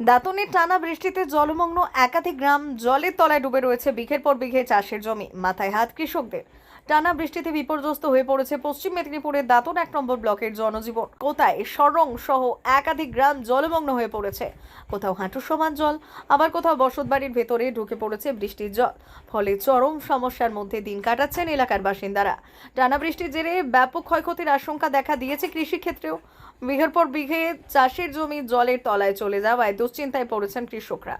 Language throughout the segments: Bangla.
দাঁতনের টানা বৃষ্টিতে জলমগ্ন একাধিক গ্রাম জলের তলায় ডুবে রয়েছে বিঘের পর বিঘে চাষের জমি। মাথায় হাত কৃষকদের। টানা বৃষ্টিতে বিপর্যস্ত হয়ে পড়েছে পশ্চিম মেদিনীপুরের দাঁতন 1 নম্বর ব্লকের জনজীবন। কোথায় সরং সহ একাধিক গ্রাম জলমগ্ন হয়ে পড়েছে। কোথাও হাঁটু সমান জল, আবার কোথাও বসতবাড়ির ভেতরে ঢুকে পড়েছে বৃষ্টির জল। ফলে চরম সমস্যার মধ্যে দিন কাটাচ্ছেন এলাকার বাসিন্দারা। টানা বৃষ্টির জেরে ব্যাপক ক্ষয়ক্ষতির আশঙ্কা দেখা দিয়েছে কৃষিক্ষেত্রেও। বিঘের পর বিঘে চাষের জমি জলের তলায় চলে যাওয়ায় দুশ্চিন্তায় পড়েছেন কৃষকরা।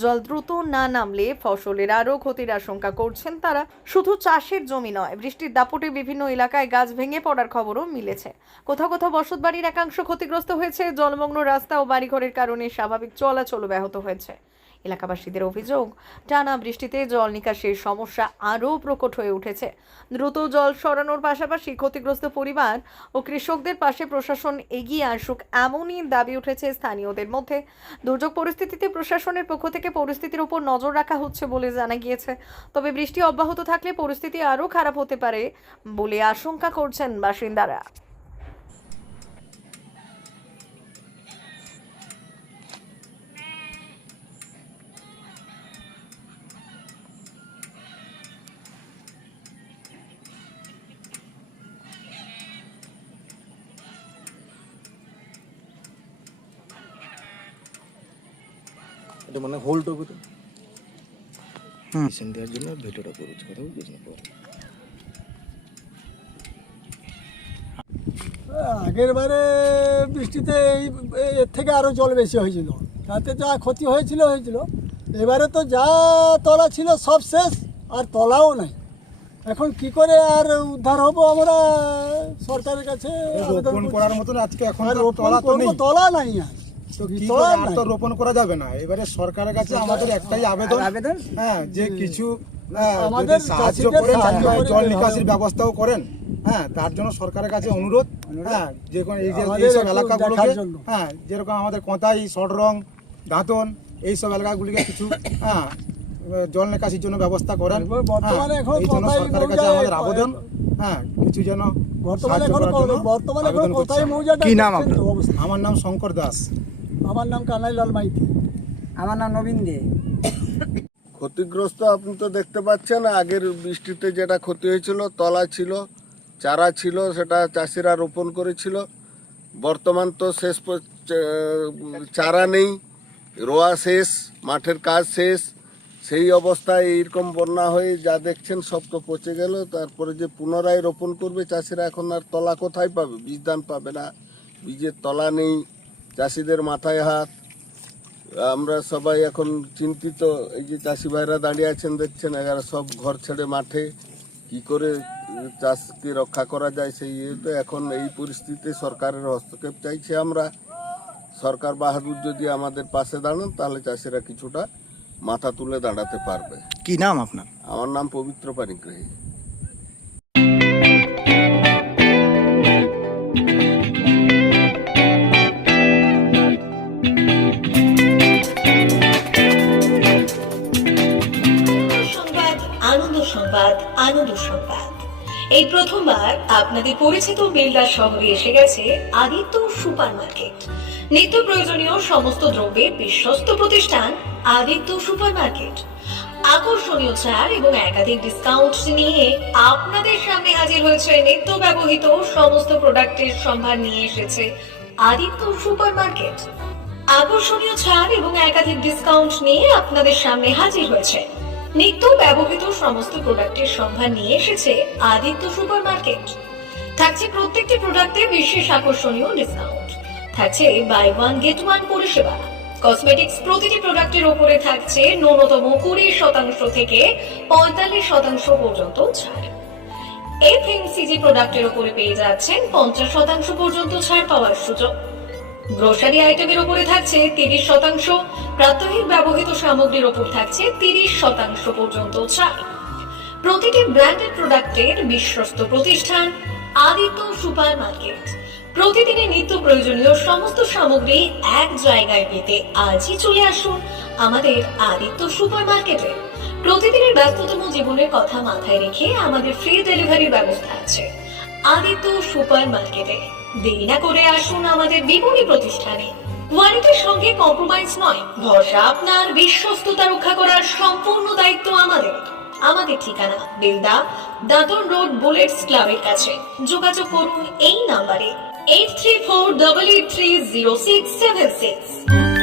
জল দ্রুত না নামলে ফসলের আরও ক্ষতির আশঙ্কা করছেন তারা। শুধু চাষের জমি নয়, বৃষ্টির দাপটে বিভিন্ন এলাকায় গাছ ভেঙে পড়ার খবরও মিলেছে। কোথাও কোথাও বসতবাড়ির একাংশ ক্ষতিগ্রস্ত হয়েছে। জলমগ্ন রাস্তা ও বাড়িঘরের কারণে স্বাভাবিক চলাচল ব্যাহত হয়েছে। এলাকাবাসীদের অভিযোগ, টানা বৃষ্টিতে জল নিকাশের সমস্যা আরও প্রকট হয়ে উঠেছে। দ্রুত জল সরানোর পাশাপাশি ক্ষতিগ্রস্ত পরিবার ও কৃষকদের পাশে প্রশাসন এগিয়ে আসুক, এমনই দাবি উঠেছে স্থানীয়দের মধ্যে। দুর্যোগ পরিস্থিতিতে প্রশাসনের পক্ষ থেকে পরিস্থিতির উপর নজর রাখা হচ্ছে বলে জানা গিয়েছে। তবে বৃষ্টি অব্যাহত থাকলে পরিস্থিতি আরও খারাপ হতে পারে বলে আশঙ্কা করছেন বাসিন্দারা। এটা মানে হোল্ড হবে তো দেওয়ার জন্য ভিডিওটা করেছি, কথা বুঝিস না। আগের বারে বৃষ্টিতে এর থেকে আরও জল বেশি হয়েছিল, তাতে যা ক্ষতি হয়েছিল। এবারে তো যা তলা ছিল সব শেষ, আর তলাও নাই। এখন কি করে আর উদ্ধার হব আমরা সরকারের কাছে রোপণ করার মতন আজকে এখন আর তো রোপণ তলা তো করবো, নেই, তলা নাই আর তো কি তলা করে আর নাই। তো রোপণ করা যাবে না। এবারে সরকারের কাছে আমাদের একটাই আবেদন, হ্যাঁ, যে কিছু আমাদের যদি সাহায্য চাষিদের করেন, সাহায্য করে জল দিতে নিকাশির হবে। ব্যবস্থাও করেন, হ্যাঁ, তার জন্য সরকারের কাছে অনুরোধ। হ্যাঁ, যে কোনো আমাদের এইসব একটু এলাকাগুলোকে, দেখার জন্য। হ্যাঁ, যেরকম আমাদের কোঁতাই, সরং, দাঁতন, এইসব এলাকাগুলিকে কিছু হ্যাঁ জল নিকাশির জন্য ব্যবস্থা করেন। এবার বর্তমানে এখন এই জন্য কোথায় সরকারের কাছে মৌজায় আমাদের আবেদন, হ্যাঁ, কিছু যেন বর্তমানে সাহায্য এখন করার জন্য বর্তমানে এখন আবেদন করছি কোথায় আমরা। মৌজাটা কি নাম দেখছেন আপনার? তো অবস্থা? আমার নাম শঙ্কর দাস। আমার নাম কানাইলাল মাইতি। আমার নাম নবীন দে। ক্ষতিগ্রস্ত আপনি তো দেখতে পাচ্ছেন, আগের বৃষ্টিতে যেটা ক্ষতি হয়েছিল, তলা ছিল, চারা ছিল, সেটা চাষিরা রোপণ করেছিল। বর্তমান তো চারা নেই, রোয়া শেষ, মাঠের কাজ শেষ। সেই অবস্থায় এইরকম বন্যা হয়ে যা দেখছেন সব তো পচে গেল। তারপরে যে পুনরায় রোপণ করবে চাষিরা, এখন আর তলা কোথায় পাবে? বীজ ধান পাবে না, বীজের তলা নেই, চাষিদের মাথায় হাত। আমরা সবাই এখন চিন্তিত। এই যে চাষি ভাইরা দাঁড়িয়ে আছেন দেখছেন, এরা সব ঘর ছেড়ে মাঠে, কি করে চাষকে রক্ষা করা যায় সেই ইয়েতে এখন এই পরিস্থিতিতে সরকারের হস্তক্ষেপ চাইছে আমরা। সরকার বাহাদুর যদি আমাদের পাশে দাঁড়ান, তাহলে চাষিরা কিছুটা মাথা তুলে দাঁড়াতে পারবে। কি নাম আপনার? আমার নাম পবিত্র পানিগ্রাহী। সংবাদ, আনন্দ সংবাদ, আনন্দ সংবাদ। এই প্রথমবার আপনাদের পরিচিত বেলদা শহরে এসে গেছে আদিত্য সুপার মার্কেট। নিত্য প্রয়োজনীয় সমস্ত দ্রব্যের বিশ্বস্ত প্রতিষ্ঠান আদিত্য সুপার মার্কেট। আকর্ষণীয় ছাড় এবং একাধিক ডিসকাউন্ট নিয়ে আপনাদের সামনে হাজির হয়েছে। নিত্য ব্যবহৃত সমস্ত প্রোডাক্টের সম্ভার নিয়ে এসেছে আদিত্য সুপার মার্কেট। আকর্ষণীয় ছাড় এবং একাধিক ডিসকাউন্ট নিয়ে আপনাদের সামনে হাজির হয়েছে। নিত্য ব্যবহৃত সমস্ত প্রোডাক্টের সম্ভার নিয়ে এসেছে আদিত্য সুপার মার্কেট। থাকছে প্রত্যেকটি প্রোডাক্টে বিশেষ আকর্ষণীয় ডিসকাউন্ট। থাকছে বাই ওয়ান গেট ওয়ান পরিষেবা। কসমেটিক্স প্রতিটি প্রোডাক্টের উপরে থাকছে ন্যূনতম 20% থেকে 45% পর্যন্ত ছাড়। এফএমসিজি প্রোডাক্টের উপরে পেয়ে যাচ্ছেন 50% পর্যন্ত ছাড় পাওয়ার সুযোগ। গ্রোসারি আইটেমের উপরে থাকছে 30%, প্রাত্যহিক ব্যবহৃত সামগ্রীর উপর থাকছে 30% পর্যন্ত ছাড়। প্রতিটি ব্র্যান্ডেড প্রোডাক্টের বিশ্বস্ত প্রতিষ্ঠান আদিত্য সুপার মার্কেট। প্রতিদিনের নিত্য প্রয়োজনীয় সমস্ত সামগ্রী এক জায়গায় পেতে আজই চলে আসুন আমাদের আদিত্য সুপার মার্কেটে। প্রতিদিনের ব্যস্ততম জীবনের কথা মাথায় রেখে আমাদের ফ্রি ডেলিভারির ব্যবস্থা আছে আদিত্য সুপার মার্কেটে। দেরি না করে আসুন আমাদের বিপণী প্রতিষ্ঠানে। কোয়ালিটির সঙ্গে কম্প্রোমাইজ নয়, ভরসা আপনার, বিশ্বস্ততা রক্ষা করার সম্পূর্ণ দায়িত্ব আমাদের। আমাদের ঠিকানা বেলদা, দাঁতন রোড, বুলেটস ক্লাবের কাছে। যোগাযোগ করুন এই নাম্বারে 8348830676।